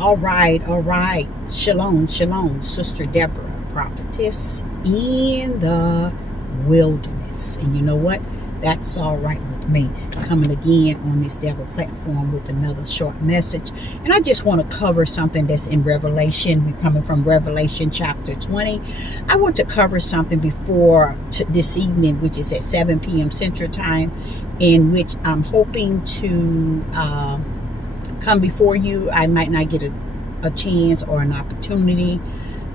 All right, all right. Shalom, shalom, Sister Deborah, prophetess in the wilderness. And you know what? That's all right with me. Coming again on this Deborah platform with another short message. And I just want to cover something that's in Revelation. We're coming from Revelation chapter 20. I want to cover something before this evening, which is at 7 p.m. Central Time, in which I'm hoping to come before you. I might not get a chance or an opportunity,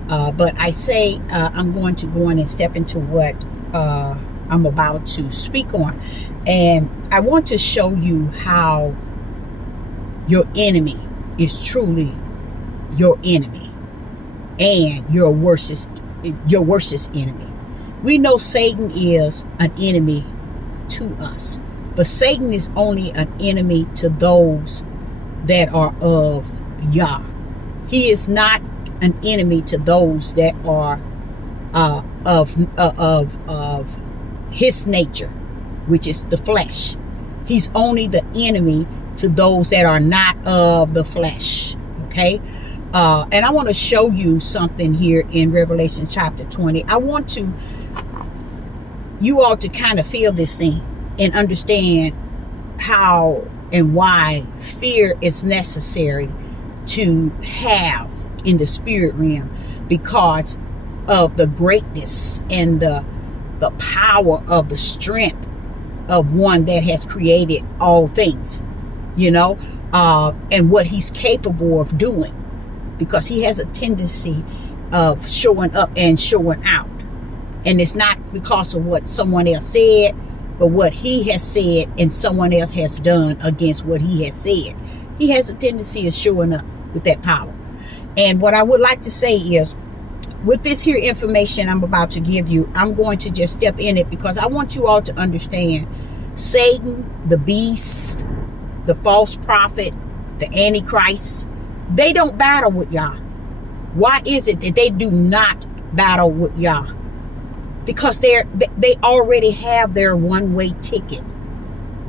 but I say I'm going to go in and step into what I'm about to speak on. And I want to show you how your enemy is truly your enemy and your worstest enemy. We know Satan is an enemy to us, but Satan is only an enemy to those that are of Yah. He is not an enemy to those that are of his nature, which is the flesh. He's only the enemy to those that are not of the flesh. Okay, and I want to show you something here in Revelation chapter 20. I want you all to kind of feel this thing and understand how and why fear is necessary to have in the spirit realm, because of the greatness and the power of the strength of one that has created all things, and what he's capable of doing, because he has a tendency of showing up and showing out. And it's not because of what someone else said, but what he has said and someone else has done against what he has said. He has a tendency of showing up with that power. And what I would like to say is, with this here information I'm about to give you, I'm going to just step in it because I want you all to understand Satan, the beast, the false prophet, the Antichrist, they don't battle with Yah. Why is it that they do not battle with Yah? Because they already have their one-way ticket.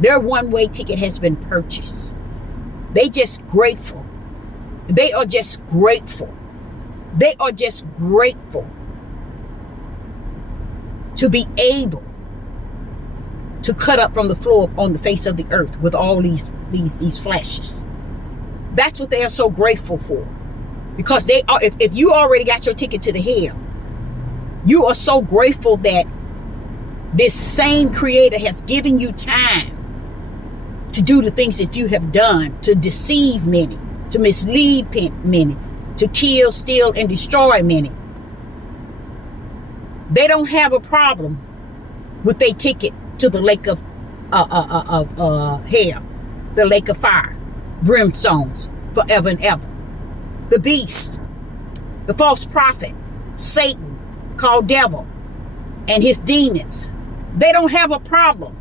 Their one-way ticket has been purchased. They just grateful. They are just grateful. They are just grateful to be able to cut up from the floor on the face of the earth with all these flashes. That's what they are so grateful for. Because they are, if you already got your ticket to the hell, you are so grateful that this same creator has given you time to do the things that you have done, to deceive many, to mislead many, to kill, steal, and destroy many. They don't have a problem with their ticket to the lake of hell, the lake of fire, brimstones, forever and ever. The beast, the false prophet, Satan, called devil, and his demons, they don't have a problem.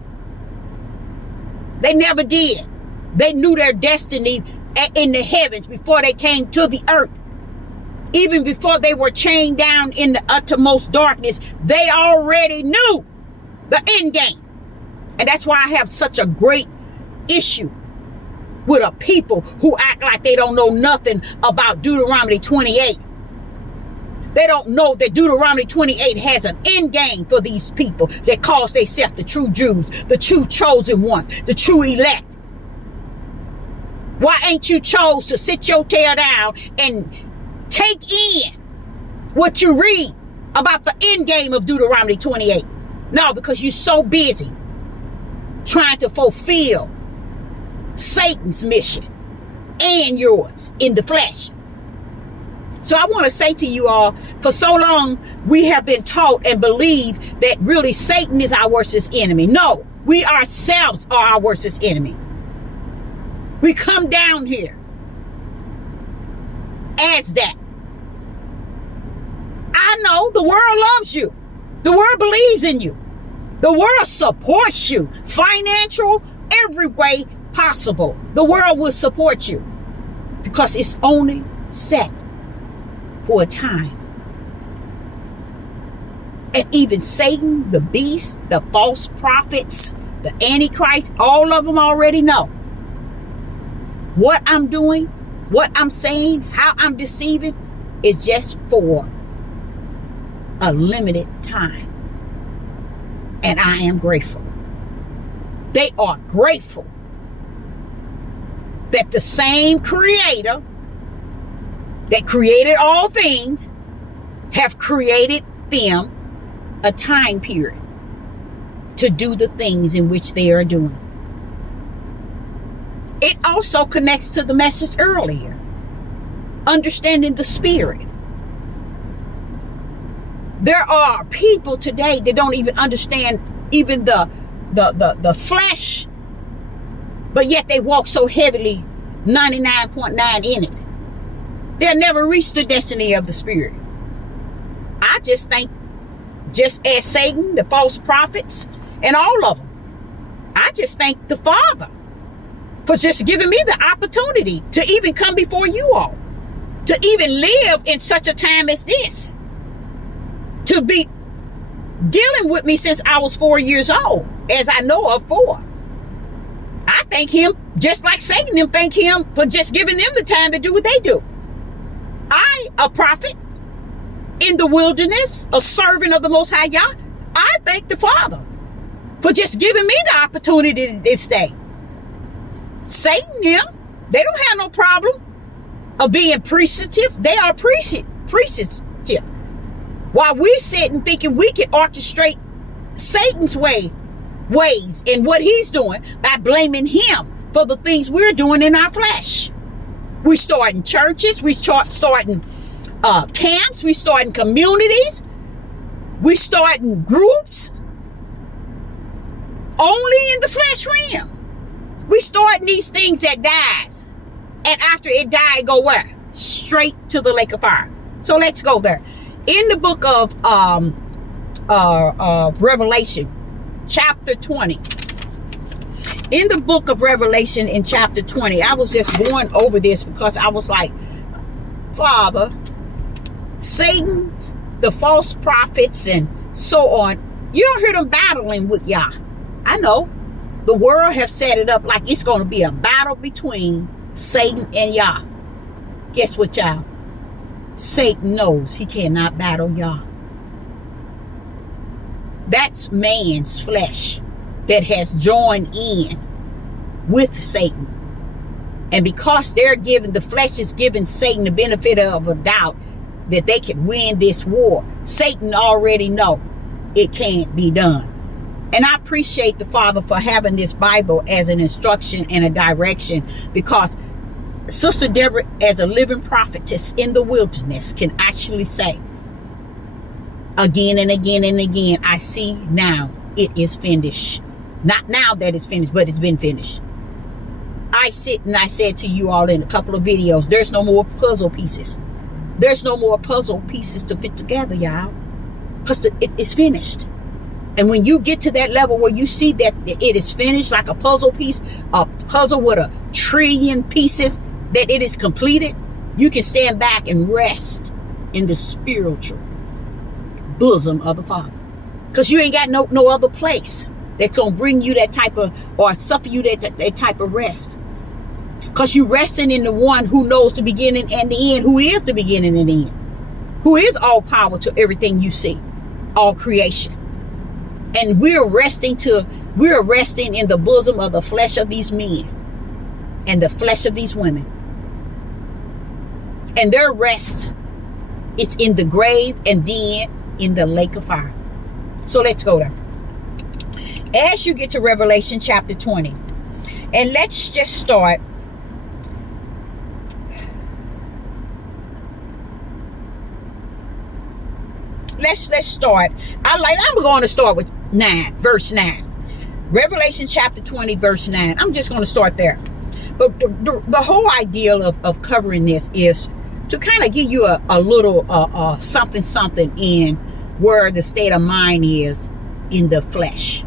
They never did. They knew their destiny in the heavens before they came to the earth. Even before they were chained down in the uttermost darkness, they already knew the end game. And that's why I have such a great issue with a people who act like they don't know nothing about Deuteronomy 28. They don't know that Deuteronomy 28 has an end game for these people that calls themselves the true Jews, the true chosen ones, the true elect. Why ain't you chose to sit your tail down and take in what you read about the end game of Deuteronomy 28? No, because you're so busy trying to fulfill Satan's mission and yours in the flesh. So I want to say to you all, for so long, we have been taught and believed that really Satan is our worstest enemy. No, we ourselves are our worstest enemy. We come down here as that. I know the world loves you. The world believes in you. The world supports you. Financial, every way possible. The world will support you because it's only set for a time. And even Satan, the beast, the false prophets, the Antichrist, all of them already know what I'm doing what I'm saying, how I'm deceiving, is just for a limited time. And I am grateful. They are grateful that the same creator that created all things have created them a time period to do the things in which they are doing. It also connects to the message earlier. Understanding the spirit. There are people today that don't even understand even the flesh, but yet they walk so heavily, 99.9 in it. They'll never reach the destiny of the spirit. I just think, just as Satan, the false prophets, and all of them, I just thank the Father for just giving me the opportunity to even come before you all, to even live in such a time as this, to be dealing with me since I was 4 years old, as I know of 4. I thank him, just like Satan, and thank him for just giving them the time to do what they do. I, a prophet in the wilderness, a servant of the Most High Yah, I thank the Father for just giving me the opportunity this day. Satan, they don't have no problem of being appreciative. They are appreciative. While we sitting thinking we can orchestrate Satan's ways and what he's doing by blaming him for the things we're doing in our flesh. We starting churches, we starting camps, we starting communities, we starting groups only in the flesh realm. We starting these things that dies, and after it die, go where? Straight to the lake of fire. So let's go there. In the book of Revelation, chapter 20. In the book of Revelation, in chapter 20, I was just going over this because I was like, Father, Satan, the false prophets, and so on, you don't hear them battling with Yah. I know. The world have set it up like it's going to be a battle between Satan and Yah. Guess what, y'all? Satan knows he cannot battle Yah. That's man's flesh that has joined in with Satan. And because the flesh is giving Satan the benefit of a doubt that they can win this war, Satan already know it can't be done. And I appreciate the Father for having this Bible as an instruction and a direction, because Sister Deborah, as a living prophetess in the wilderness, can actually say again and again and again, I see now it is finished. Not now that it's finished, but it's been finished. I sit and I said to you all in a couple of videos, there's no more puzzle pieces. There's no more puzzle pieces to fit together, y'all, because it is finished. And when you get to that level where you see that it is finished, like a puzzle piece, a puzzle with 1 trillion pieces, that it is completed, you can stand back and rest in the spiritual bosom of the Father. Because you ain't got no other place that's going to bring you that type of, or suffer you that type of rest. Because you're resting in the one who knows the beginning and the end, who is the beginning and the end, who is all power to everything you see, all creation. And we're resting in the bosom of the flesh of these men and the flesh of these women. And their rest, it's in the grave and then in the lake of fire. So let's go there. As you get to Revelation chapter 20, and let's just start. Let's start. I'm going to start with 9, verse 9. Revelation chapter 20, verse 9. I'm just going to start there. But the whole idea of covering this is to kind of give you a little something in where the state of mind is in the flesh,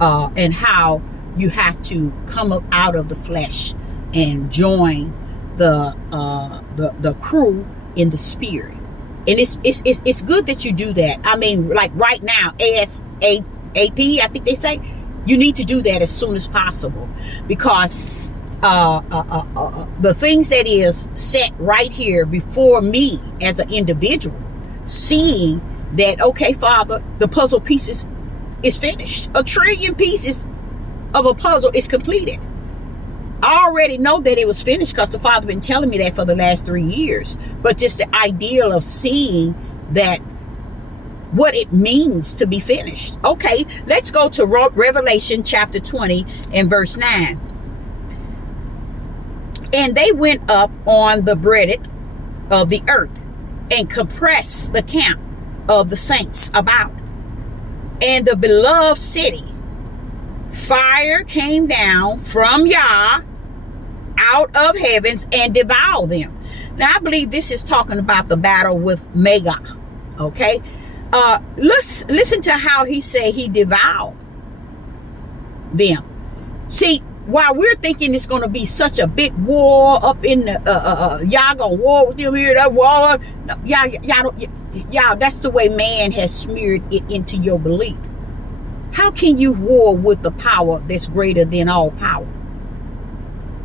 and how you have to come up out of the flesh and join the crew in the spirit. And it's good that you do that. I mean, like right now, ASAP, I think they say, you need to do that as soon as possible, because the things that is set right here before me as an individual, seeing that, okay, Father, the puzzle pieces is finished. 1 trillion pieces of a puzzle is completed. I already know that it was finished because the Father been telling me that for the last 3 years. But just the idea of seeing that, what it means to be finished. Okay, let's go to Revelation chapter 20 and verse 9. And they went up on the breadth of the earth and compressed the camp of the saints about. And the beloved city, fire came down from Yah out of heavens and devoured them. Now I believe this is talking about the battle with Magog. Okay, let's listen to how he said he devoured them. See, while we're thinking it's going to be such a big war up in the y'all gonna war with them here, that war, no, y'all, that's the way man has smeared it into your belief. How can you war with the power that's greater than all power?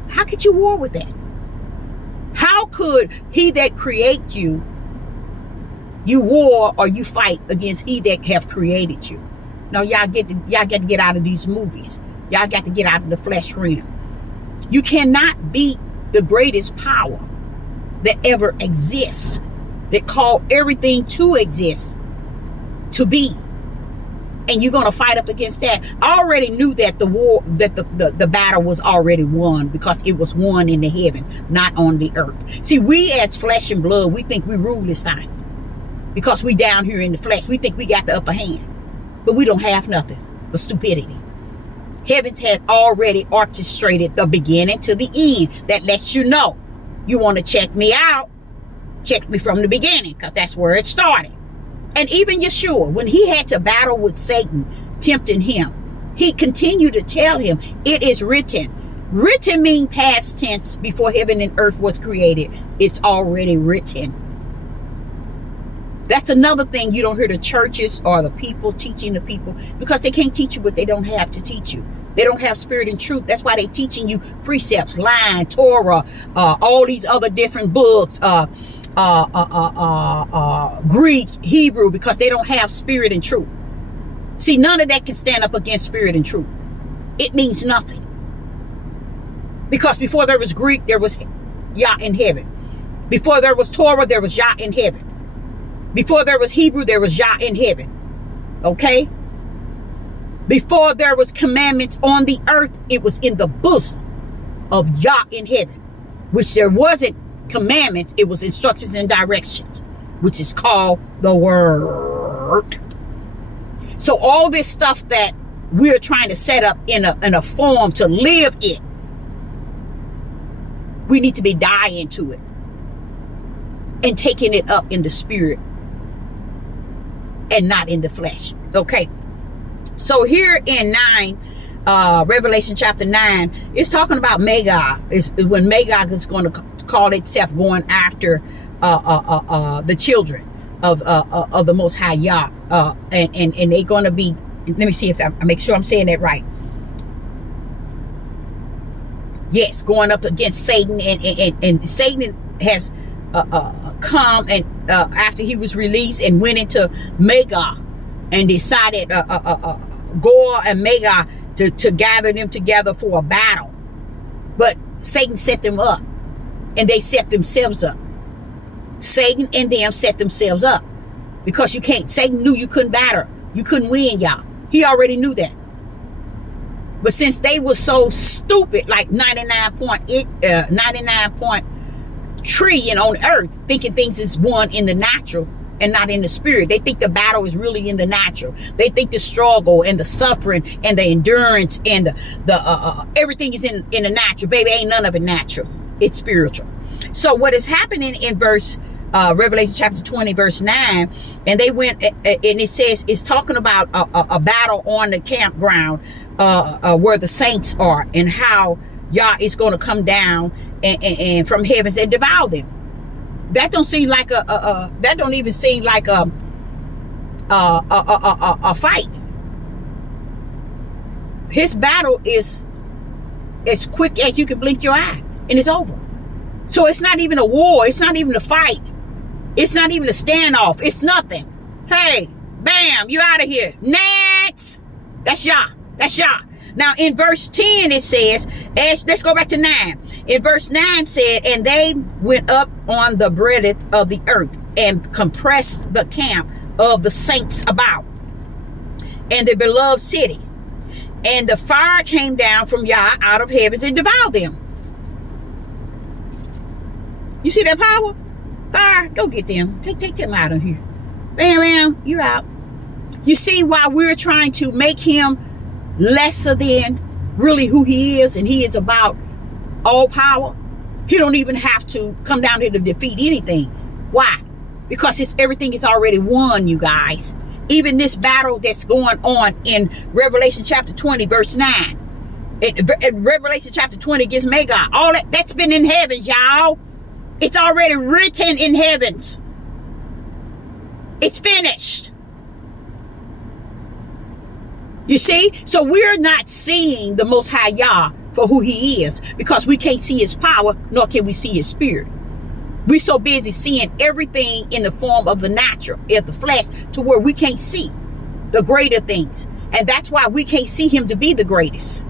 How could you war with that? How could he that create you war or you fight against he that have created you? No, y'all got to get out of these movies. Y'all got to get out of the flesh realm. You cannot beat the greatest power that ever exists, that called everything to exist to be. And you're going to fight up against that. I already knew that the war, that the battle was already won, because it was won in the heaven, not on the earth. See, we as flesh and blood, we think we rule this time because we down here in the flesh. We think we got the upper hand, but we don't have nothing but stupidity. Heavens had already orchestrated the beginning to the end. That lets you know, you want to check me out, check me from the beginning, because that's where it started. And even Yeshua, when he had to battle with Satan, tempting him, he continued to tell him, it is written. Written means past tense. Before heaven and earth was created, it's already written. That's another thing you don't hear the churches or the people teaching the people, because they can't teach you what they don't have to teach you. They don't have spirit and truth. That's why they teaching you precepts, line, Torah, all these other different books, Greek, Hebrew, because they don't have spirit and truth. See, none of that can stand up against spirit and truth. It means nothing. Because before there was Greek, there was Yah in heaven. Before there was Torah, there was Yah in heaven. Before there was Hebrew, there was Yah in heaven. Okay? Before there was commandments on the earth, it was in the bosom of Yah in heaven. Which there wasn't commandments, it was instructions and directions, which is called the word. So all this stuff that we're trying to set up in a form to live it, we need to be dying to it and taking it up in the spirit and not in the flesh. Okay. So here in 9, Revelation chapter 9, it's talking about Magog. Is when Magog is going to call itself going after the children of the Most High Yah, and they're going to be. Let me see if I make sure I'm saying that right. Yes, going up against Satan, and Satan has come and after he was released and went into Magog and decided Gog and Magog to gather them together for a battle. But Satan set them up, and they set themselves up. Satan and them set themselves up, because you can't. Satan knew you couldn't batter, you couldn't win, y'all. He already knew that. But since they were so stupid, like 99 trillion on earth, thinking things is won in the natural and not in the spirit. They think the battle is really in the natural. They think the struggle and the suffering and the endurance and the everything is in the natural. Baby, ain't none of it natural. It's spiritual. So what is happening in verse Revelation chapter 20 verse 9, and they went, and it says it's talking about a battle on the campground where the saints are, and how Yah is going to come down and from heavens and devour them. That don't seem like that don't even seem like a fight. His battle is as quick as you can blink your eye, and it's over. So it's not even a war. It's not even a fight. It's not even a standoff. It's nothing. Hey, bam, you out of here. Next. That's Yah. That's Yah. Now in verse 10 it says, let's go back to 9. In verse 9 said, and they went up on the breadth of the earth and compressed the camp of the saints about, and the beloved city. And the fire came down from Yah out of heavens and devoured them. You see that power? Fire, go get them. Take them out of here. Bam, bam, you're out. You see why we're trying to make him lesser than really who he is, and he is about all power. He don't even have to come down here to defeat anything. Why? Because everything is already won, you guys. Even this battle that's going on in Revelation chapter 20, verse 9. In Revelation chapter 20 against Magog. All that's been in heaven, y'all. It's already written in heavens. It's finished. You see? So we're not seeing the Most High Yah for who he is, because we can't see his power, nor can we see his spirit. We're so busy seeing everything in the form of the natural, of the flesh, to where we can't see the greater things. And that's why we can't see him to be the greatest.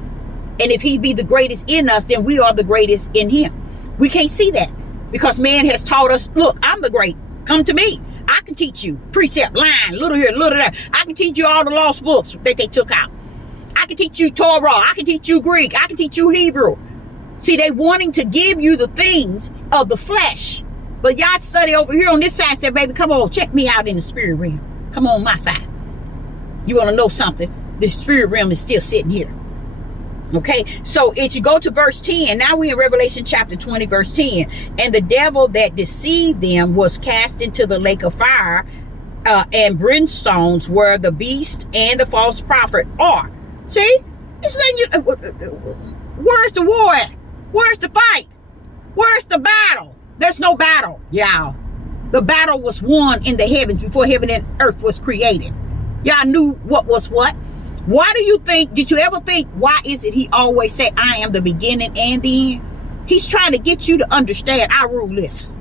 And if he be the greatest in us, then we are the greatest in him. We can't see that because man has taught us, look, I'm the great. Come to me. I can teach you precept, line, little here, little there. I can teach you all the lost books that they took out. I can teach you Torah. I can teach you Greek. I can teach you Hebrew. See, they wanting to give you the things of the flesh. But y'all study over here on this side, said, baby, come on, check me out in the spirit realm. Come on my side. You want to know something? The spirit realm is still sitting here. Okay, so if you go to verse 10, now we're in Revelation chapter 20, verse 10. And the devil that deceived them was cast into the lake of fire and brimstones, where the beast and the false prophet are. See, it's letting you, where's the war at? Where's the fight? Where's the battle? There's no battle, y'all. The battle was won in the heavens before heaven and earth was created. Y'all knew what was what. Why do you think, did you ever think, why is it he always say, I am the beginning and the end? He's trying to get you to understand I rule this.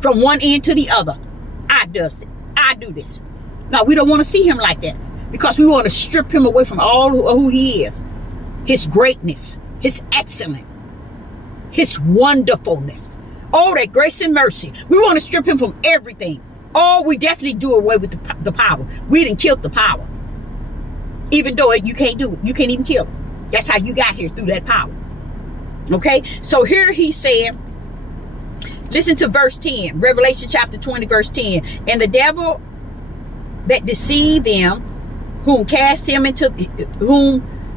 From one end to the other. I does it. I do this. Now, we don't want to see him like that, because we want to strip him away from all who he is. His greatness, his excellence, his wonderfulness. Oh, that grace and mercy. We want to strip him from everything. Oh, we definitely do away with the power. We didn't kill the power. Even though you can't do it. You can't even kill it. That's how you got here, through that power. Okay? So here he said, listen to verse 10. Revelation chapter 20, verse 10. And the devil that deceived them, whom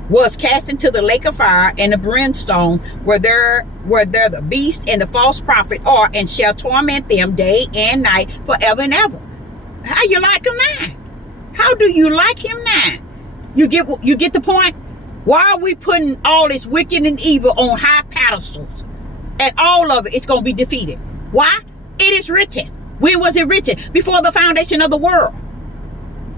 was cast into the lake of fire and the brimstone, where there the beast and the false prophet are, and shall torment them day and night forever and ever. How you like him now? How do you like him now? You get the point? Why are we putting all this wicked and evil on high pedestals? And all of it's going to be defeated. Why? It is written. When was it written? Before the foundation of the world.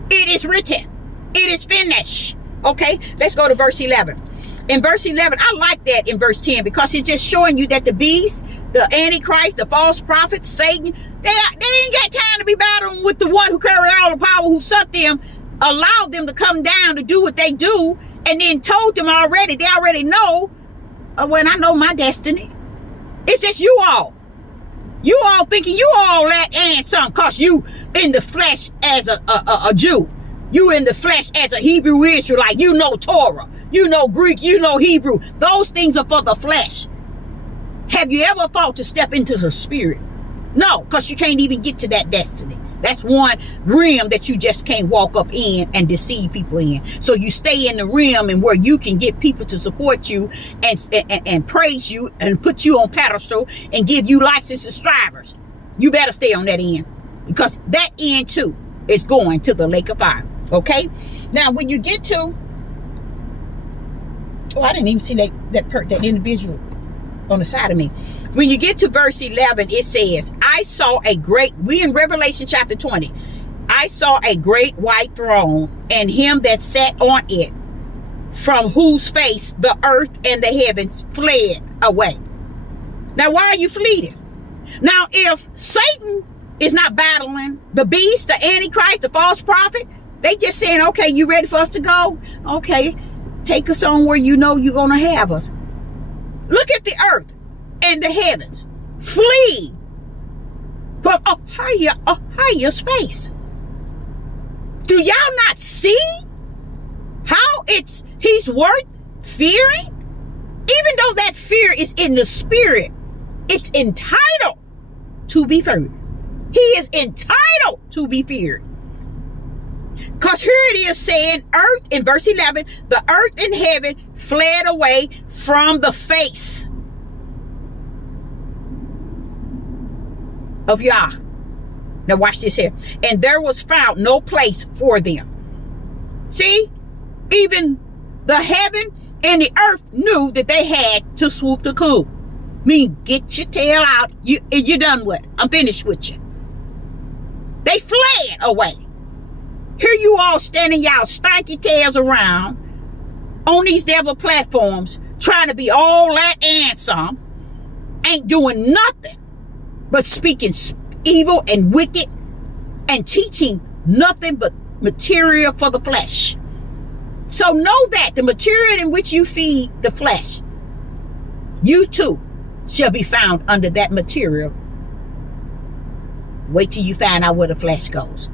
It is written. It is finished. Okay, let's go to verse 11. In verse 11, I like that in verse 10, because it's just showing you that the beast, the Antichrist, the false prophet, Satan, they ain't got time to be battling with the one who carried all the power, who sent them, allowed them to come down to do what they do, and then told them already, they already know, when I know my destiny. It's just you all. You all thinking you all that and some, because you in the flesh as a Jew. You in the flesh as a Hebrew Israelite. You know Torah. You know Greek. You know Hebrew. Those things are for the flesh. Have you ever thought to step into the spirit? No, because you can't even get to that destiny. That's one realm that you just can't walk up in and deceive people in. So you stay in the realm and where you can get people to support you and praise you and put you on pedestal and give you likes and subscribers. You better stay on that end, because that end too is going to the lake of fire. Okay? Now, when you get to... Oh, I didn't even see that individual on the side of me. When you get to verse 11, it says, I saw a great... We in Revelation chapter 20. I saw a great white throne, and him that sat on it. from whose face the earth and the heavens fled away. Now, why are you fleeing? Now, if Satan is not battling the beast, the Antichrist, the false prophet, they just saying, okay, you ready for us to go? Okay, take us on where you know you're going to have us. Look at the earth and the heavens. Flee from a higher space. Do y'all not see how he's worth fearing? Even though that fear is in the spirit, it's entitled to be feared. He is entitled to be feared. Because here it is saying, earth, in verse 11, the earth and heaven fled away from the face of Yah. Now watch this here. And there was found no place for them. See, even the heaven and the earth knew that they had to swoop the coup. Mean, get your tail out. You're done with. I'm finished with you. They fled away. Here you all standing y'all stanky tails around on these devil platforms trying to be all that and some. Ain't doing nothing but speaking evil and wicked and teaching nothing but material for the flesh. So know that the material in which you feed the flesh, you too shall be found under that material. Wait till you find out where the flesh goes.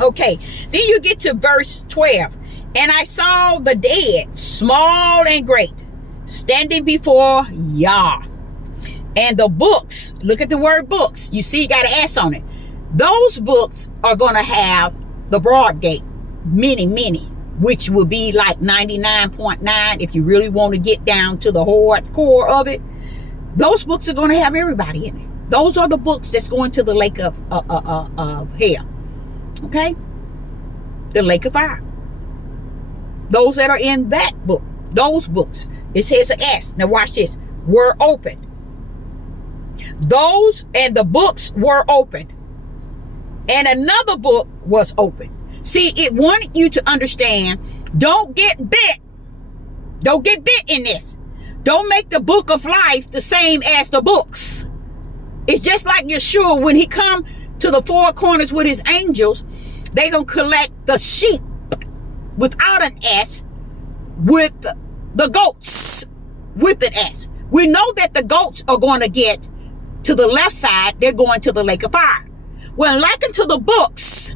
Okay, then you get to verse 12. And I saw the dead, small and great, standing before Yah. And the books, look at the word books. You see, you got an S on it. Those books are going to have the broad gate, many, which will be like 99.9 if you really want to get down to the core of it. Those books are going to have everybody in it. Those are the books that's going to the lake of hell. Okay? The lake of fire. Those that are in that book, those books, it says an S. Now watch this. Were open. Those and the books were open. And another book was open. See, it wanted you to understand, don't get bit. Don't get bit in this. Don't make the book of life the same as the books. It's just like Yeshua, when he come to the four corners with his angels, they gonna collect the sheep without an S with the goats with an S. We know that the goats are going to get to the left side. They're going to the lake of fire. Well, likened to the books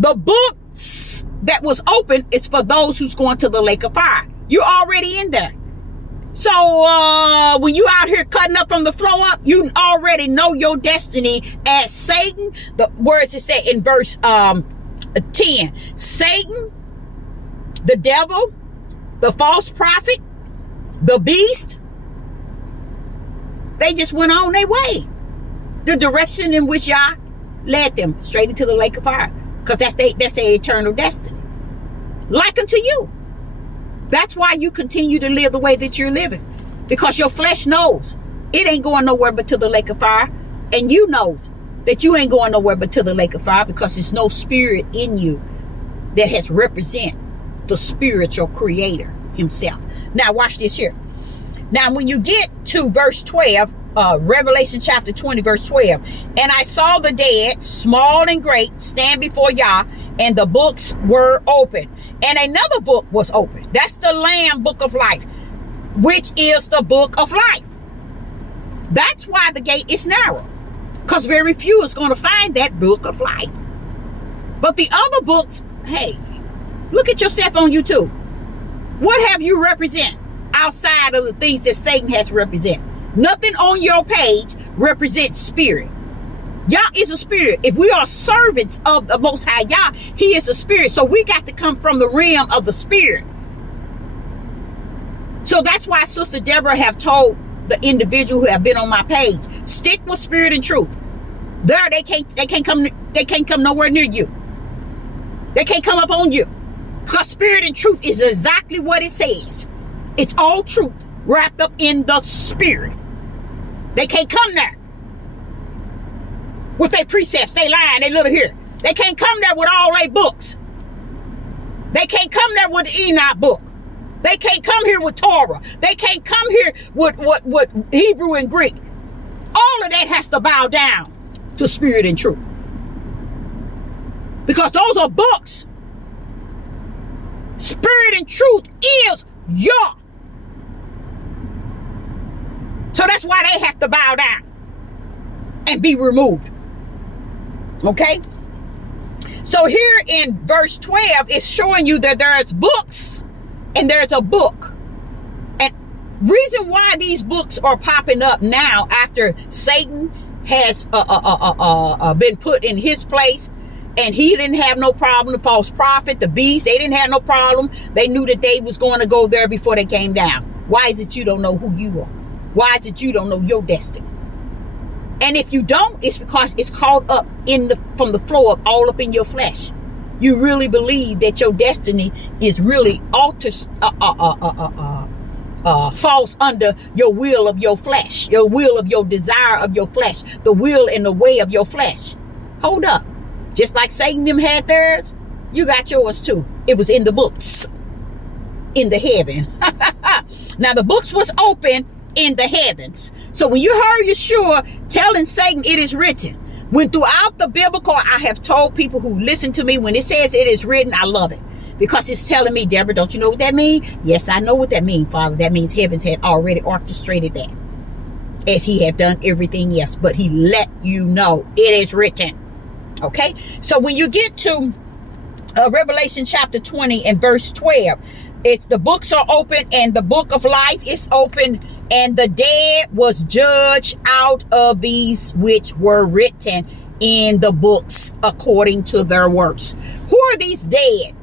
that was open is for those who's going to the lake of fire. You're already in there. So when you out here cutting up from the floor up, you already know your destiny as Satan. The words it say in verse 10. Satan, the devil, the false prophet, the beast, they just went on their way. The direction in which Yah led them straight into the lake of fire. Because that's their eternal destiny. Like unto you. That's why you continue to live the way that you're living. Because your flesh knows it ain't going nowhere but to the lake of fire. And you knows that you ain't going nowhere but to the lake of fire, because there's no spirit in you that has represent the spiritual creator himself. Now watch this here. Now when you get to verse 12, Revelation chapter 20 verse 12, and I saw the dead, small and great, stand before Yah, and the books were open. And another book was open. That's the Lamb book of life, which is the book of life. That's why the gate is narrow, because very few is going to find that book of life. But the other books, hey, look at yourself on YouTube. What have you represent outside of the things that Satan has represent? Nothing on your page represents spirit. Yah is a spirit. If we are servants of the Most High Yah, he is a spirit. So we got to come from the realm of the spirit. So that's why Sister Deborah have told the individual who have been on my page, stick with spirit and truth. There, they can't come nowhere near you. They can't come up on you. Because spirit and truth is exactly what it says. It's all truth wrapped up in the spirit. They can't come there with their precepts, they lying, they little here. They can't come there with all their books. They can't come there with the Enoch book. They can't come here with Torah. They can't come here with Hebrew and Greek. All of that has to bow down to spirit and truth. Because those are books. Spirit and truth is Yah. So that's why they have to bow down and be removed. Okay? So here in verse 12, it's showing you that there's books and there's a book. And reason why these books are popping up now after Satan has been put in his place, and he didn't have no problem, the false prophet, the beast, they didn't have no problem. They knew that they was going to go there before they came down. Why is it you don't know who you are? Why is it you don't know your destiny? And if you don't, it's because it's caught up from the floor up all up in your flesh. You really believe that your destiny is really falls under your will of your flesh, your will of your desire of your flesh, the will and the way of your flesh. Hold up. Just like Satan them had theirs, you got yours too. It was in the books, in the heaven. Now the books was open in the heavens. So when you heard Yeshua telling Satan, it is written, when throughout the biblical, I have told people who listen to me, when it says it is written, I love it. Because it's telling me, Deborah, don't you know what that means? Yes, I know what that means, Father. That means heavens had already orchestrated that, as he had done everything else. But he let you know it is written. Okay? So when you get to Revelation chapter 20 and verse 12, it's the books are open and the book of life is open, and the dead was judged out of these which were written in the books according to their works. Who are these dead?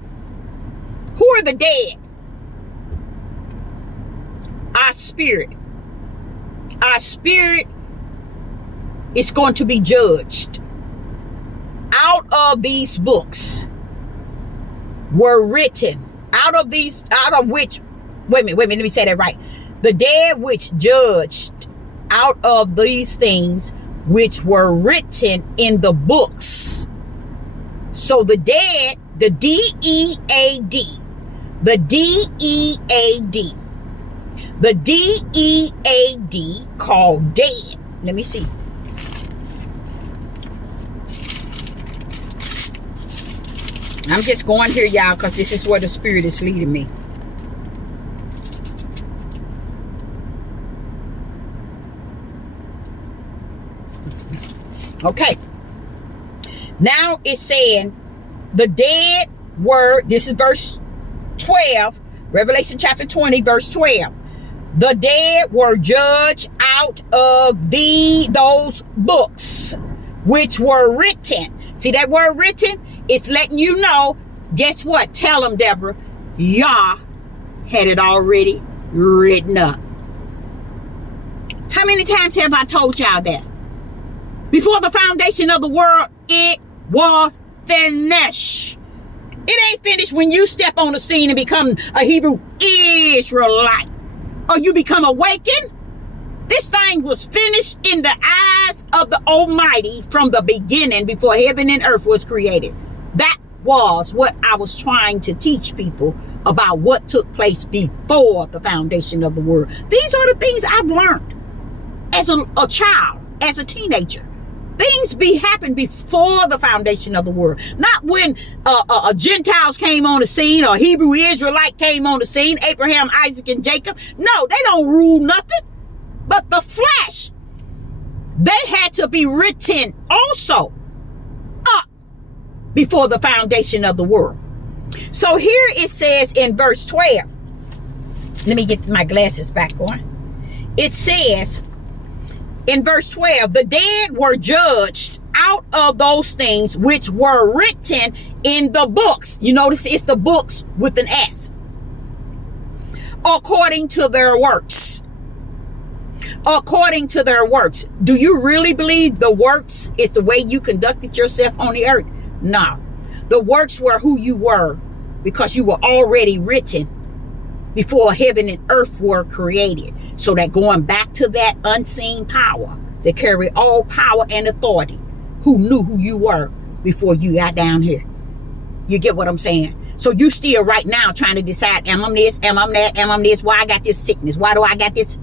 Who are the dead? Our spirit. Our spirit is going to be judged. Out of these books were written, out of which, wait a minute, let me say that right. The dead which judged out of these things which were written in the books. So the dead, the D-E-A-D, the D-E-A-D, the D-E-A-D called dead. Let me see. I'm just going here, y'all, because this is where the Spirit is leading me. Okay. Now it's saying the dead were, this is verse 12, Revelation chapter 20, verse 12. The dead were judged out of those books which were written. See that word written? It's letting you know, guess what? Tell them, Deborah, Yah had it already written up. How many times have I told y'all that? Before the foundation of the world, it was finished. It ain't finished when you step on the scene and become a Hebrew Israelite, or you become awakened. This thing was finished in the eyes of the Almighty from the beginning, before heaven and earth was created. That was what I was trying to teach people about what took place before the foundation of the world. These are the things I've learned as a child, as a teenager. Things happen before the foundation of the world. Not when Gentiles came on the scene, or Hebrew Israelite came on the scene, Abraham, Isaac, and Jacob. No, they don't rule nothing. But the flesh, they had to be written also up before the foundation of the world. So here it says in verse 12. Let me get my glasses back on. It says in verse 12, the dead were judged out of those things which were written in the books. You notice it's the books with an S. According to their works. According to their works. Do you really believe the works is the way you conducted yourself on the earth? No. The works were who you were, because you were already written before heaven and earth were created. So that going back to that unseen power that carry all power and authority, who knew who you were before you got down here. You get what I'm saying? So you still right now trying to decide, am I this, am I that, am I this, why I got this sickness, why do I got this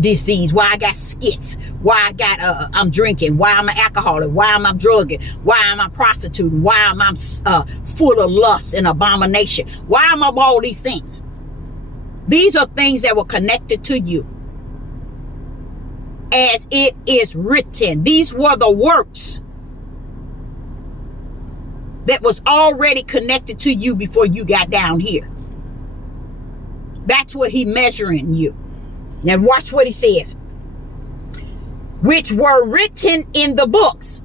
disease, why I got skits, why I got I'm drinking, why I'm an alcoholic, why am I drugging, why am I prostituting, why am I full of lust and abomination, why am I all these things? These are things that were connected to you. As it is written, these were the works that was already connected to you before you got down here. That's what he measuring you. Now watch what he says. Which were written in the books.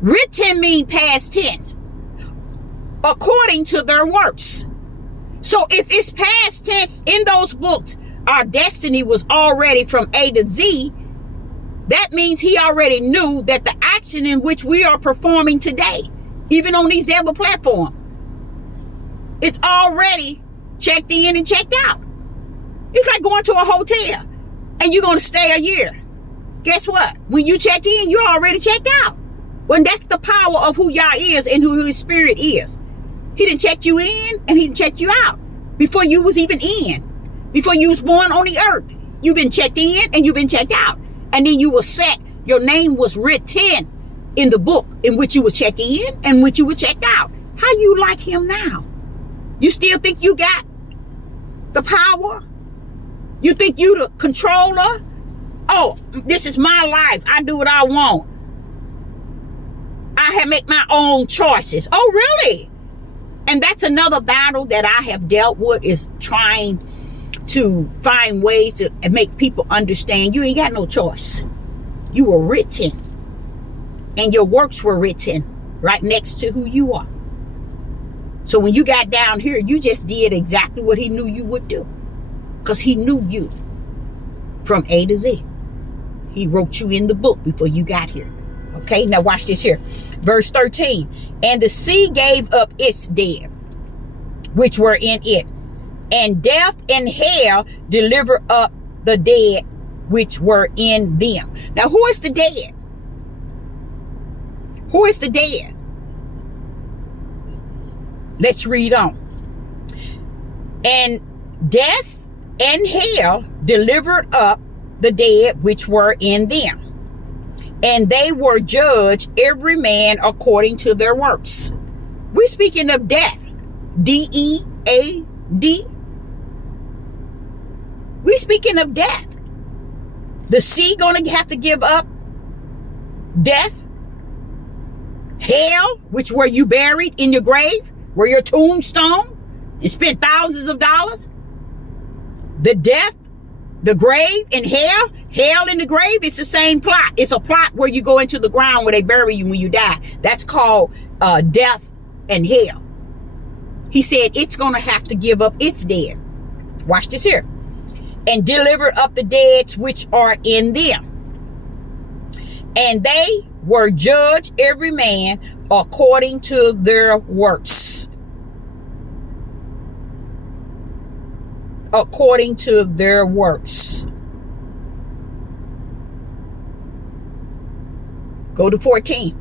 Written mean past tense. According to their works. So if it's past tense in those books, our destiny was already from A to Z. That means he already knew that the action in which we are performing today, even on these devil platforms, it's already checked in and checked out. It's like going to a hotel and you're going to stay a year. Guess what? When you check in, you're already checked out. When that's the power of who Yah is and who his spirit is. He didn't check you in and he didn't check you out before you was even in. Before you was born on the earth. You've been checked in and you've been checked out. And then you were set. Your name was written in the book in which you were checked in and which you were checked out. How you like him now? You still think you got the power? You think you the controller? Oh, this is my life. I do what I want. I have make my own choices. Oh, really? And that's another battle that I have dealt with, is trying to find ways to make people understand you ain't got no choice. You were written. And your works were written right next to who you are. So when you got down here, you just did exactly what he knew you would do. Because he knew you from A to Z. He wrote you in the book before you got here. Okay, now watch this here. Verse 13. And the sea gave up its dead, which were in it. And death and hell delivered up the dead, which were in them. Now who is the dead? Who is the dead? Let's read on. And death and hell delivered up the dead which were in them. And they were judged, every man according to their works. We're speaking of death. D-E-A-D. We're speaking of death. The sea going to have to give up death. Hell, which were you buried in your grave, were your tombstone, and spent thousands of dollars. The death, the grave, and hell. Hell in the grave, it's the same plot. It's a plot where you go into the ground where they bury you when you die. That's called death and hell. He said it's going to have to give up its dead. Watch this here. And deliver up the dead which are in them. And they were judged, every man according to their works. According to their works. Go to 14.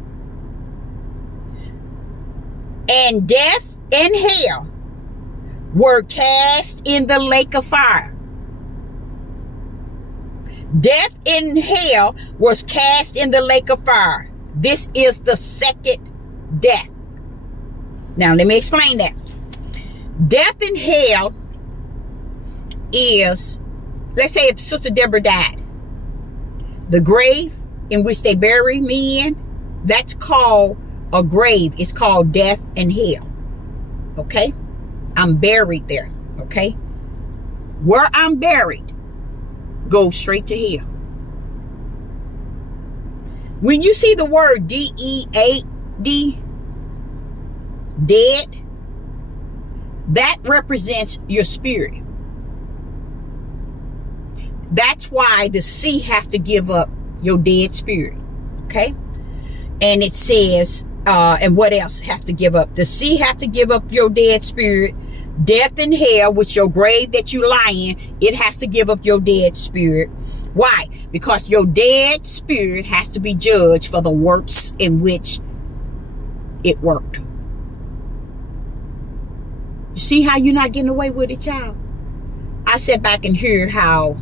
And death and hell were cast in the lake of fire. Death and hell was cast in the lake of fire. This is the second death. Now let me explain that. Death and hell is, let's say if Sister Deborah died, the grave in which they bury me in, that's called a grave. It's called death and hell. Okay? I'm buried there. Okay? Where I'm buried, go straight to hell. When you see the word D-E-A-D, dead, that represents your spirit. That's why the sea have to give up your dead spirit. Okay? And it says, and what else have to give up? The sea have to give up your dead spirit. Death and hell, which your grave that you lie in, it has to give up your dead spirit. Why? Because your dead spirit has to be judged for the works in which it worked. You see how you're not getting away with it, child? I sat back and hear how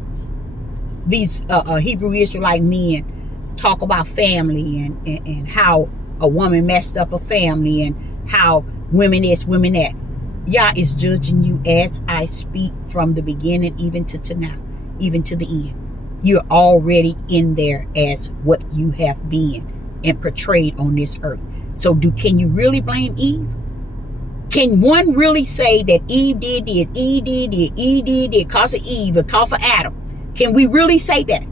these Hebrew Israelite men talk about family and how a woman messed up a family and how women is, women that. Yah is judging you as I speak from the beginning even to now, even to the end. You're already in there as what you have been and portrayed on this earth. So can you really blame Eve? Can one really say that Eve did this, Eve did because of Eve, because of Adam? Can we really say that?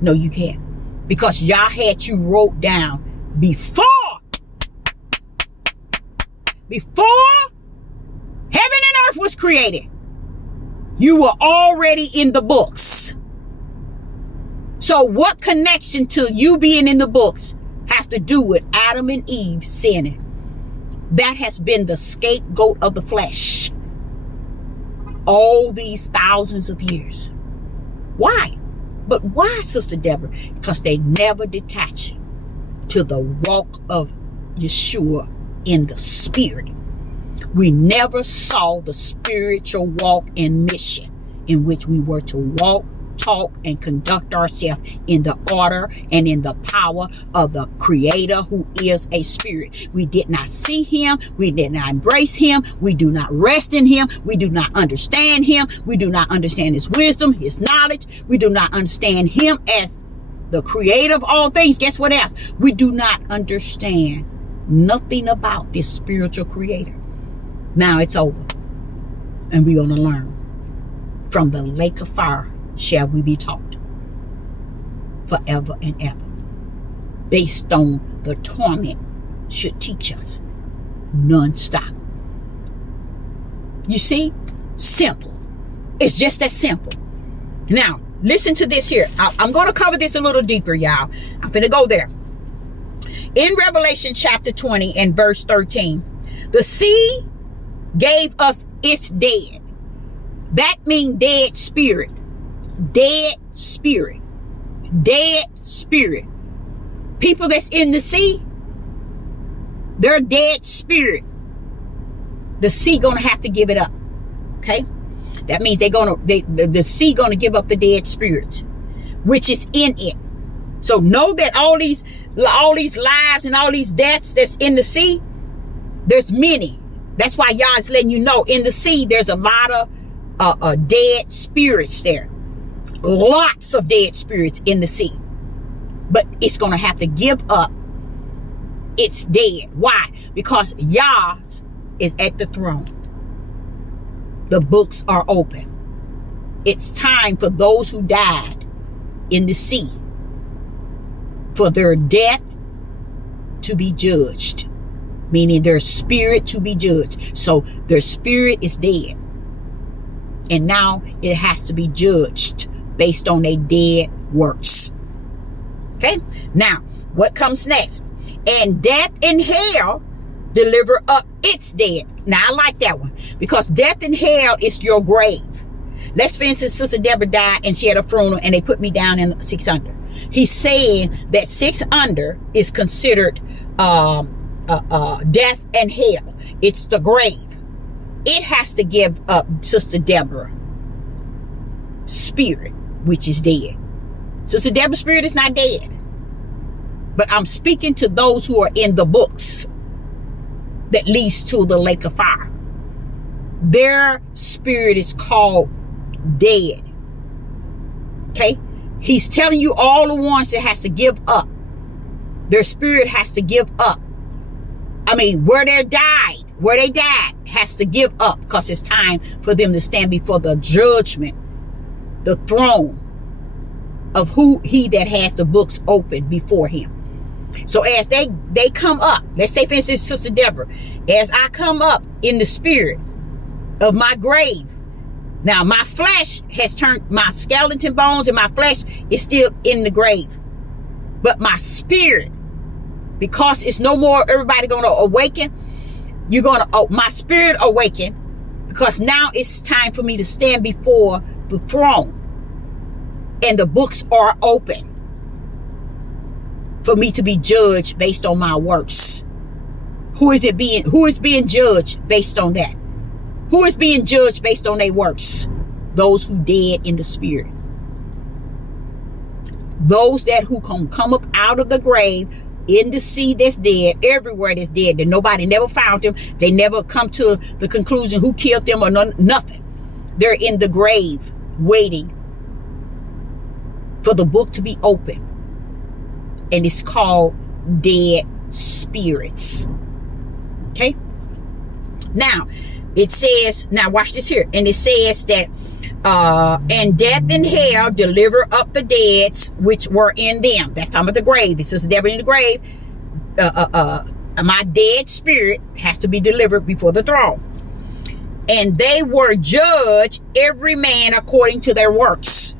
No, you can't. Because Yah had you wrote down before heaven and earth was created. You were already in the books. So what connection to you being in the books have to do with Adam and Eve sinning? That has been the scapegoat of the flesh all these thousands of years. Why? But why, Sister Deborah? Because they never detach to the walk of Yeshua in the spirit. We never saw the spiritual walk and mission in which we were to walk, talk, and conduct ourselves in the order and in the power of the Creator who is a spirit. We did not see him. We did not embrace him. We do not rest in him. We do not understand him. We do not understand his wisdom, his knowledge. We do not understand him as the creator of all things. Guess what else? We do not understand nothing about this spiritual creator. Now it's over. And we're going to learn. From the lake of fire shall we be taught forever and ever. Based on the torment should teach us non-stop. You see? Simple. It's just that simple. Now, listen to this here. I'm going to cover this a little deeper, y'all. I'm finna go there. In Revelation chapter 20 and verse 13, the sea gave of its dead. That means dead spirit. Dead spirit. Dead spirit. People that's in the sea, they're dead spirit. The sea gonna have to give it up. Okay? That means the sea gonna give up the dead spirits, which is in it. So know that all these lives and all these deaths that's in the sea, there's many. That's why Yah is letting you know in the sea there's a lot of dead spirits there. Lots of dead spirits in the sea. But it's going to have to give up its dead. Why? Because Yah is at the throne. The books are open. It's time for those who died in the sea for their death to be judged. Meaning their spirit to be judged. So their spirit is dead. And now it has to be judged based on their dead works. Okay? Now, what comes next? And death and hell deliver up its dead. Now, I like that one. Because death and hell is your grave. Let's, for instance, Sister Deborah died and she had a funeral and they put me down in 6 under. He's saying that 6 under is considered death and hell. It's the grave. It has to give up Sister Deborah spirit, which is dead. Sister Deborah's spirit is not dead. But I'm speaking to those who are in the books that leads to the lake of fire. Their spirit is called dead. Okay? He's telling you all the ones that has to give up. Their spirit has to give up. I mean, where they died has to give up because it's time for them to stand before the judgment, the throne of who he that has the books open before him. So as they come up, let's say for instance, Sister Deborah, as I come up in the spirit of my grave, now my flesh has turned, my skeleton bones and my flesh is still in the grave. But my spirit, because it's no more everybody gonna awaken, my spirit awaken, because now it's time for me to stand before the throne and the books are open for me to be judged based on my works. Who is being judged based on that? Who is being judged based on their works? Those who dead in the spirit. Those that who come up out of the grave in the sea that's dead, everywhere that's dead, that nobody never found them. They never come to the conclusion who killed them or nothing. They're in the grave waiting for the book to be open. And it's called dead spirits. Okay? Now, it says, now watch this here. And it says that, and death and hell deliver up the deads which were in them. That's talking about the grave. It says the devil in the grave. My dead spirit has to be delivered before the throne. And they were judged, every man according to their works.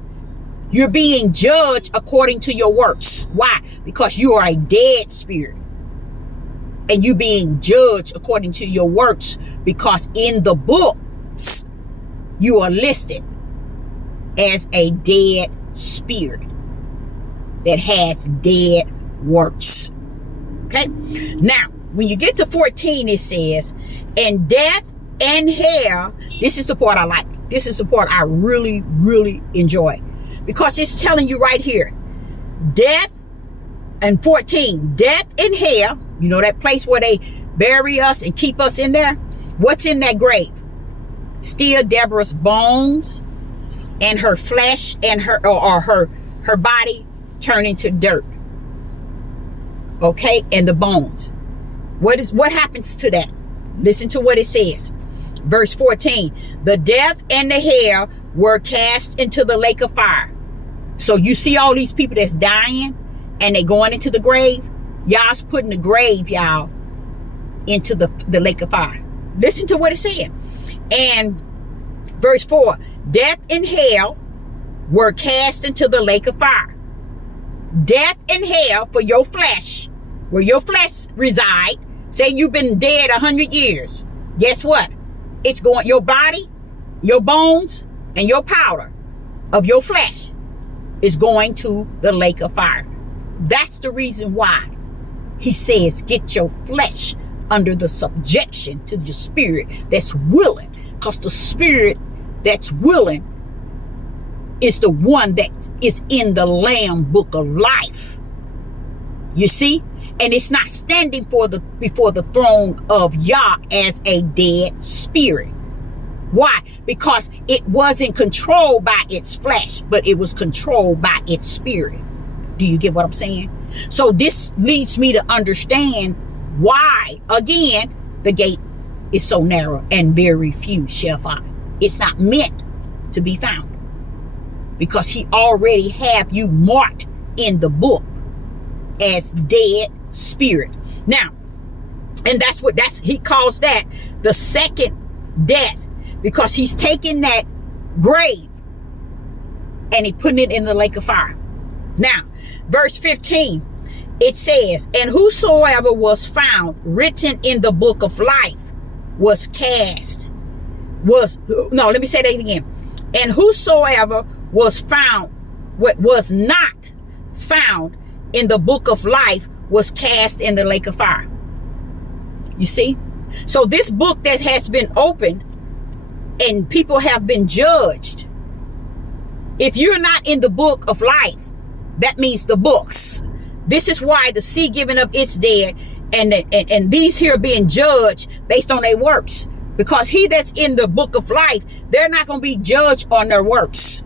You're being judged according to your works. Why? Because you are a dead spirit. And you being judged according to your works, because in the books you are listed as a dead spirit that has dead works. Okay? Now, when you get to 14, it says, and death and hell, this is the part I like. This is the part I really, really enjoy. Because it's telling you right here, death, and 14, death and hell, you know that place where they bury us and keep us in there? What's in that grave? Still Deborah's bones and her flesh and her body turn into dirt. Okay? And the bones. What happens to that? Listen to what it says. Verse 14, the death and the hell were cast into the lake of fire. So you see all these people that's dying and they going into the grave. Y'all's putting the grave, y'all, into the lake of fire. Listen to what it said. And verse 4, death and hell were cast into the lake of fire. Death and hell for your flesh, where your flesh reside. Say you've been dead 100 years. Guess what? It's going, your body, your bones, and your powder of your flesh is going to the lake of fire. That's the reason why he says, get your flesh under the subjection to the spirit that's willing. Because the spirit that's willing is the one that is in the Lamb book of life. You see? And it's not standing before the throne of Yah as a dead spirit. Why? Because it wasn't controlled by its flesh, but it was controlled by its spirit. Do you get what I'm saying? So this leads me to understand why, again, the gate is so narrow and very few shall find. It's not meant to be found. Because he already have you marked in the book as dead spirit. Now, and he calls that the second death, because he's taking that grave and he putting it in the lake of fire. Now, verse 15, it says, and whosoever was found written in the book of life was cast, let me say that again. And whosoever was found, what was not found in the book of life was cast in the lake of fire. You see? So this book that has been opened and people have been judged. If you're not in the book of life, that means the books. This is why the sea giving up its dead and these here being judged based on their works. Because he that's in the book of life, they're not going to be judged on their works.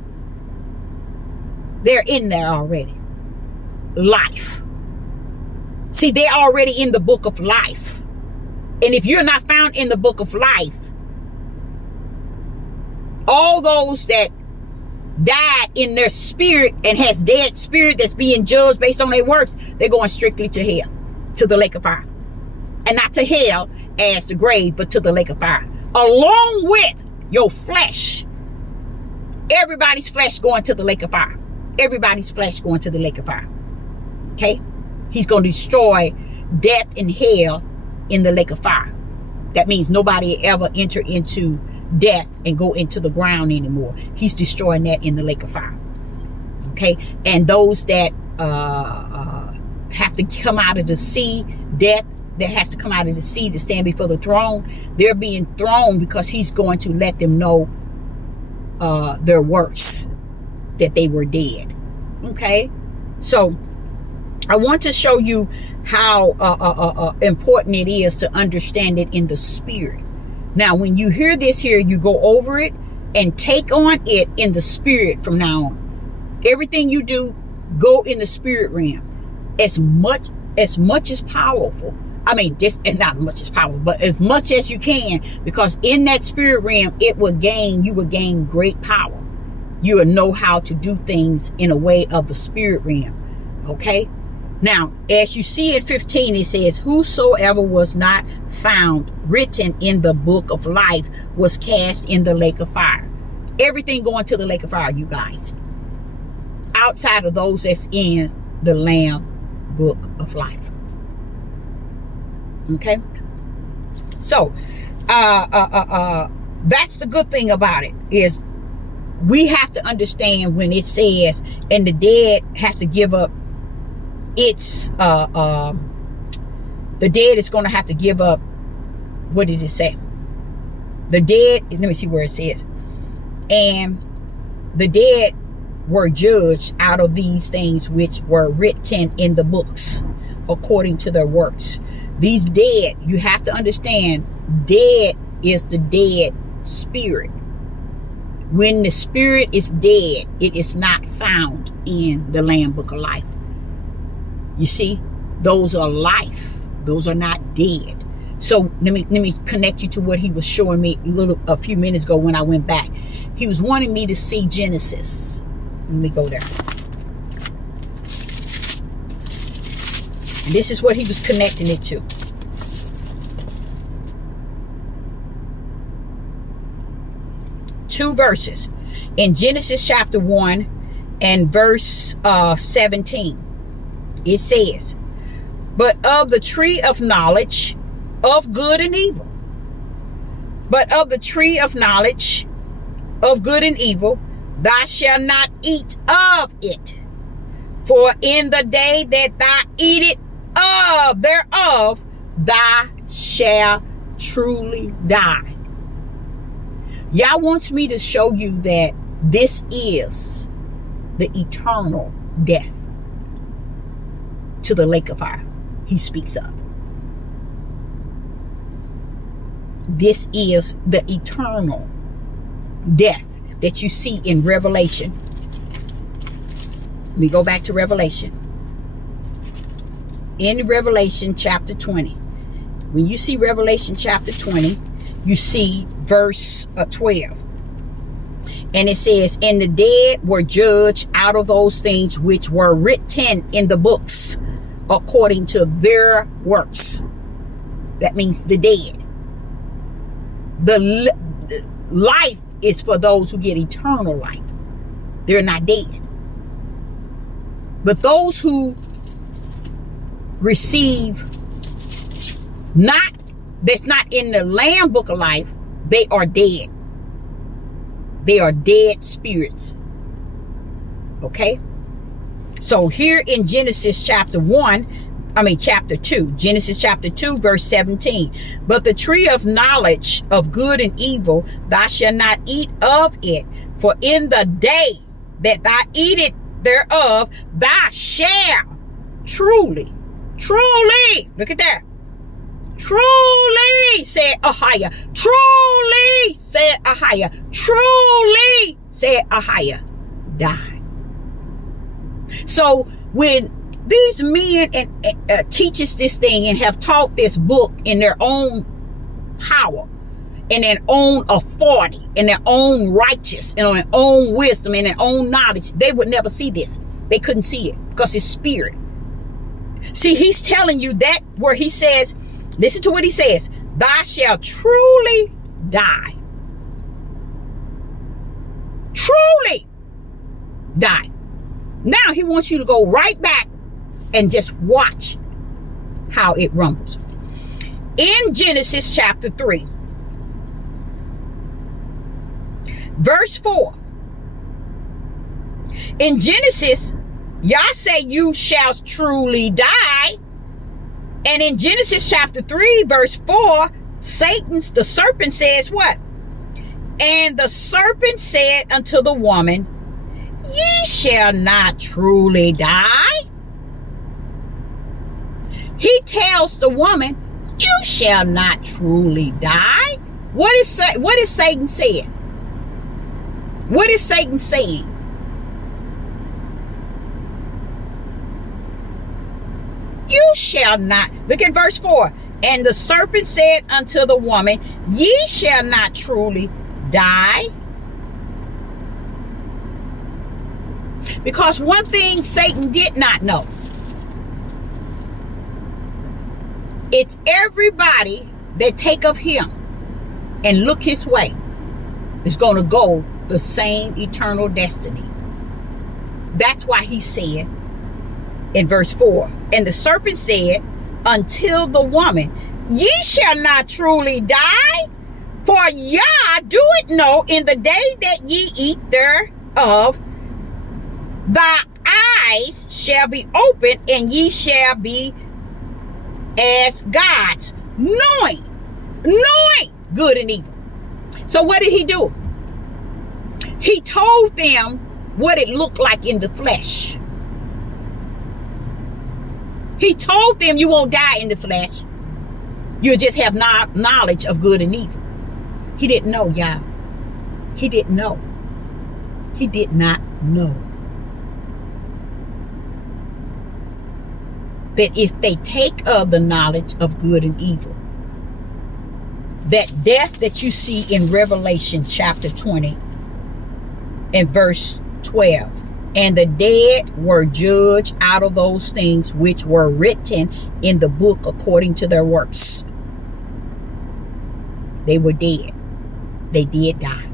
They're in there already. Life. See, they're already in the book of life. And if you're not found in the book of life, all those that died in their spirit and has dead spirit that's being judged based on their works, they're going strictly to hell, to the lake of fire. And not to hell as the grave, but to the lake of fire. Along with your flesh. Everybody's flesh going to the lake of fire. Everybody's flesh going to the lake of fire. Okay? He's going to destroy death and hell in the lake of fire. That means nobody ever enter into death and go into the ground anymore. He's destroying that in the lake of fire. Okay? And those that have to come out of the sea, death that has to come out of the sea to stand before the throne, they're being thrown because he's going to let them know their works, that they were dead. Okay, so I want to show you how important it is to understand it in the spirit. Now, when you hear this here, you go over it and take on it in the spirit from now on. Everything you do, go in the spirit realm as much as powerful. I mean, just, and not much as powerful, but as much as you can, because in that spirit realm, you will gain great power. You will know how to do things in a way of the spirit realm. Okay. Now, as you see in 15, it says, whosoever was not found written in the book of life was cast in the lake of fire. Everything going to the lake of fire, you guys. Outside of those that's in the Lamb book of life. Okay. So, that's the good thing about it, is we have to understand when it says, and the dead have to give up its, the dead is going to have to give up, what did it say? The dead, let me see where it says. And the dead were judged out of these things which were written in the books according to their works. These dead, you have to understand, dead is the dead spirit. When the spirit is dead, it is not found in the Lamb book of life. You see, those are life. Those are not dead. So let me connect you to what he was showing me a few minutes ago when I went back. He was wanting me to see Genesis. Let me go there. And this is what he was connecting it to. Two verses in Genesis chapter 1 and verse 17. It says, but of the tree of knowledge of good and evil, but of the tree of knowledge of good and evil, thou shalt not eat of it. For in the day that thou eatest of thereof, thou shalt truly die. Yah wants me to show you that this is the eternal death to the lake of fire he speaks of. This is the eternal death that you see in Revelation. Let me go back to Revelation. In Revelation chapter 20. When you see Revelation chapter 20, you see verse 12. And it says, and the dead were judged out of those things which were written in the books according to their works. That means the dead. The life is for those who get eternal life. They're not dead. But those who receive that's not in the Lamb book of life, they are dead. They are dead spirits. Okay? So here in Genesis chapter 2, Genesis chapter 2, verse 17. But the tree of knowledge of good and evil, thou shalt not eat of it. For in the day that thou eatest thereof, thou shalt truly, look at that. Truly, said Ahiah. Truly, said Ahiah. Truly, said Ahiah. Die. So when these men teach us this thing and have taught this book in their own power, in their own authority, in their own righteousness, in their own wisdom, in their own knowledge, they would never see this. They couldn't see it because it's spirit. See, he's telling you that where he says, listen to what he says, thou shalt truly die. Truly die. Now he wants you to go right back and just watch how it rumbles. In Genesis chapter 3, verse 4. In Genesis, Yah say you shall truly die. And in Genesis chapter 3, verse 4, the serpent says what? And the serpent said unto the woman, ye shall not truly die. He tells the woman, you shall not truly die. What is Satan saying? What is Satan saying? You shall not. Look at verse 4. And the serpent said unto the woman, ye shall not truly die. Because one thing Satan did not know. It's everybody that take of him and look his way is going to go the same eternal destiny. That's why he said in verse 4, and the serpent said until the woman, ye shall not truly die, for Yah do it know in the day that ye eat thereof, thy eyes shall be opened, and ye shall be as gods, knowing good and evil. So what did he do? He told them what it looked like in the flesh. He told them you won't die in the flesh. You'll just have knowledge of good and evil. He didn't know, y'all. He didn't know. He did not know that if they take of the knowledge of good and evil, that death that you see in Revelation chapter 20 and verse 12, and the dead were judged out of those things which were written in the book according to their works. They were dead. They did die.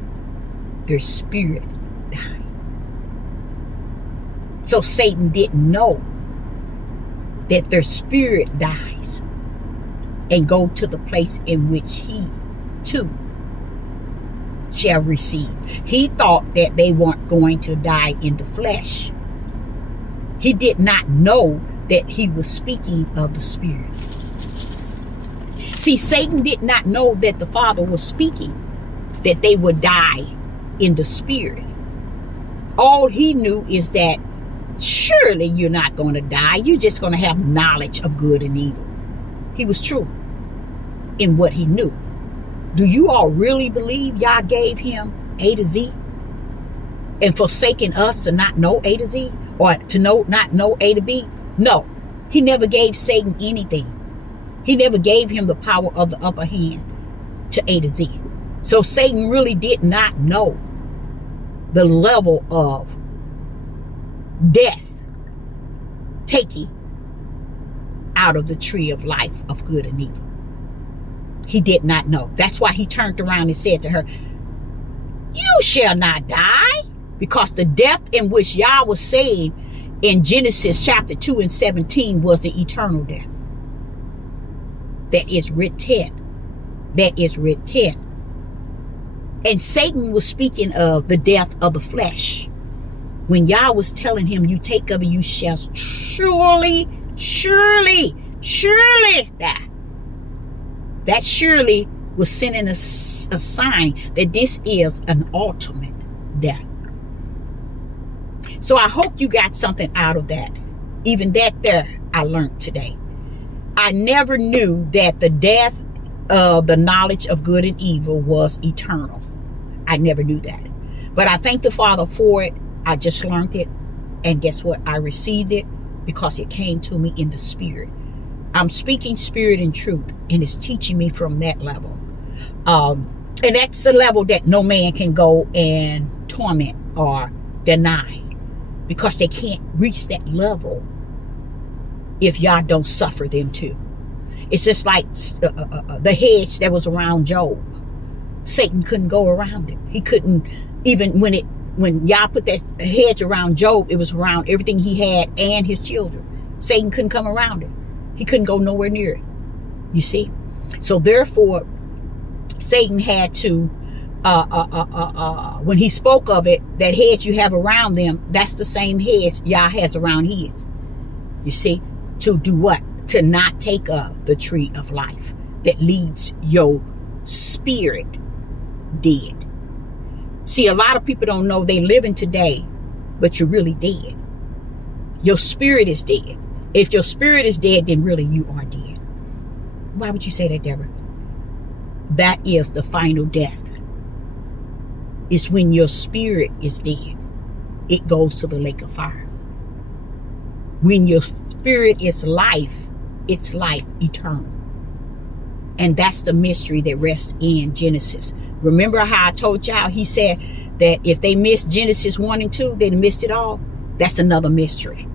Their spirit died. So Satan didn't know that their spirit dies and go to the place in which he too shall receive. He thought that they weren't going to die in the flesh. He did not know that he was speaking of the spirit. See, Satan did not know that the Father was speaking, that they would die in the spirit. All he knew is that surely you're not going to die. You're just going to have knowledge of good and evil. He was true in what he knew. Do you all really believe Yah gave him A to Z and forsaken us to not know A to Z, or to not know A to B? No, he never gave Satan anything. He never gave him the power of the upper hand to A to Z. So Satan really did not know the level of death taking out of the tree of life of good and evil. He did not know. That's why he turned around and said to her, you shall not die, because the death in which Yah was saved in Genesis chapter 2 and 17 was the eternal death. That is written. That is written. And Satan was speaking of the death of the flesh. When Yah was telling him, you take of it, you shall surely die. That surely was sending a sign that this is an ultimate death. So I hope you got something out of that. Even that there I learned today. I never knew that the death of the knowledge of good and evil was eternal. I never knew that. But I thank the Father for it. I just learned it. And guess what? I received it because it came to me in the spirit. I'm speaking spirit and truth, and it's teaching me from that level. And that's a level that no man can go and torment or deny, because they can't reach that level if y'all don't suffer them too. It's just like the hedge that was around Job. Satan couldn't go around it. He couldn't, even when y'all put that hedge around Job, it was around everything he had and his children. Satan couldn't come around it. He couldn't go nowhere near it. You see? So therefore, Satan had to, when he spoke of it, that hedge you have around them, that's the same hedge Yah has around his. You see? To do what? to not take of the tree of life that leaves your spirit dead. See, a lot of people don't know they living today, but you're really dead. Your spirit is dead. If your spirit is dead, then really you are dead. Why would you say that, Deborah? That is the final death. It's when your spirit is dead. It goes to the lake of fire. When your spirit is life, it's life eternal. And that's the mystery that rests in Genesis. Remember how I told y'all, he said that if they missed Genesis 1 and 2, they missed it all. That's another mystery.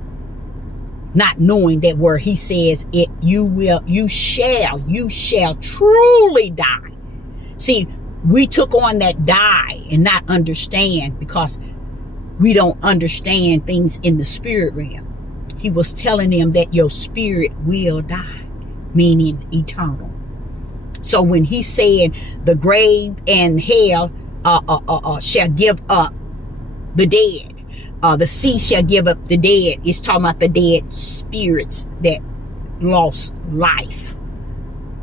Not knowing that where he says it, you shall truly die. See, we took on that die and not understand because we don't understand things in the spirit realm. He was telling them that your spirit will die, meaning eternal. So when he said the grave and hell shall give up the dead, the sea shall give up the dead, it's talking about the dead spirits that lost life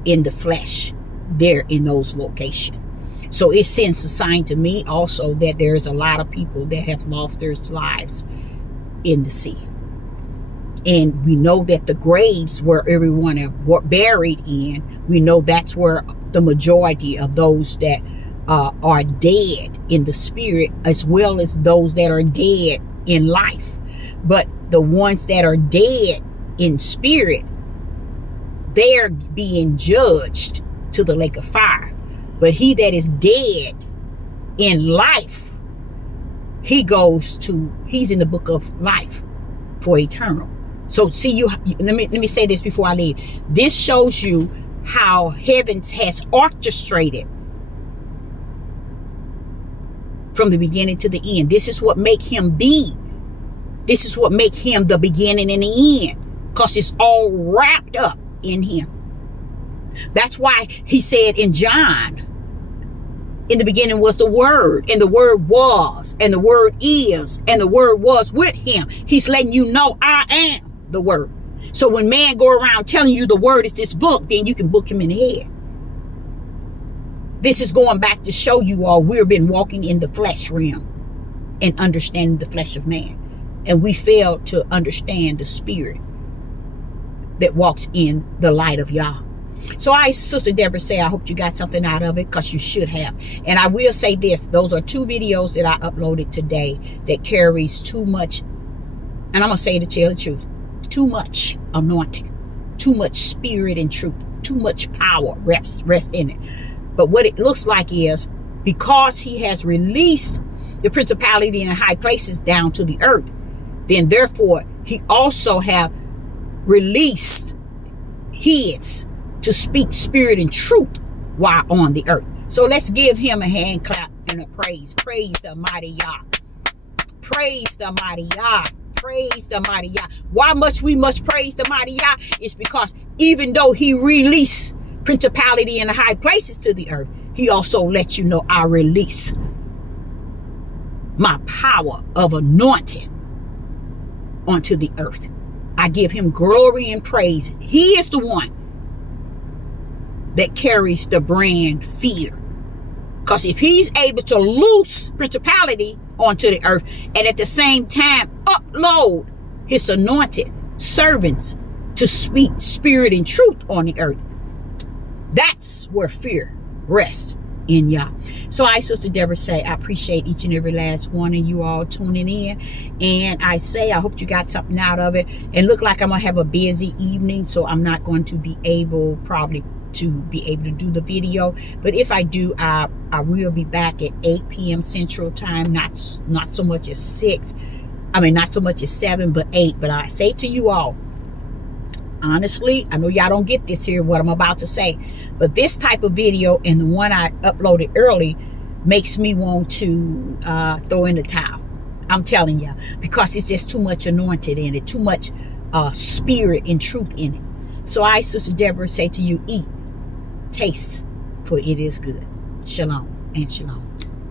in the flesh there in those locations. So it sends a sign to me also that there's a lot of people that have lost their lives in the sea. And we know that the graves where everyone are buried in, we know that's where the majority of those that are dead in the spirit, as well as those that are dead in life. But the ones that are dead in spirit, they're being judged to the lake of fire. But he that is dead in life, he's in the book of life for eternal. So see, let me say this before I leave. This shows you how heaven has orchestrated from the beginning to the end. This is what make him be. This is what make him the beginning and the end, because it's all wrapped up in him. That's why he said in John, in the beginning was the Word, and the Word was, and the Word is, and the Word was with him. He's letting you know, I am the Word. So when man go around telling you the Word is this book, then you can book him in the head. This is going back to show you all we've been walking in the flesh realm and understanding the flesh of man. And we fail to understand the spirit that walks in the light of Yah. So Sister Deborah say, I hope you got something out of it, because you should have. And I will say this, those are 2 videos that I uploaded today that carries too much, and I'm going to say to tell the truth, too much anointing, too much spirit and truth, too much power rest in it. But what it looks like is, because he has released the principality in the high places down to the earth, then therefore he also have released his to speak spirit and truth while on the earth. So let's give him a hand clap and a praise. Praise the mighty Yah. Praise the mighty Yah. Praise the mighty Yah. Why much we must praise the mighty Yah is because even though he released principality in the high places to the earth, he also lets you know I release my power of anointing onto the earth. I give him glory and praise. He is the one that carries the brand fear. Because if he's able to loose principality onto the earth and at the same time upload his anointed servants to speak spirit and truth on the earth, that's where fear rests in Yah. So Sister Deborah say, I appreciate each and every last one of you all tuning in. And I say, I hope you got something out of it. And look like I'm going to have a busy evening, so I'm not going to be able probably to do the video. But if I do, I will be back at 8 p.m. Central Time. Not so much as 6. I mean, not so much as 7, but 8. But I say to you all, honestly, I know y'all don't get this here, what I'm about to say, but this type of video and the one I uploaded early makes me want to throw in the towel. I'm telling you, because it's just too much anointed in it, too much spirit and truth in it. So Sister Deborah, say to you, eat, taste, for it is good. Shalom and shalom.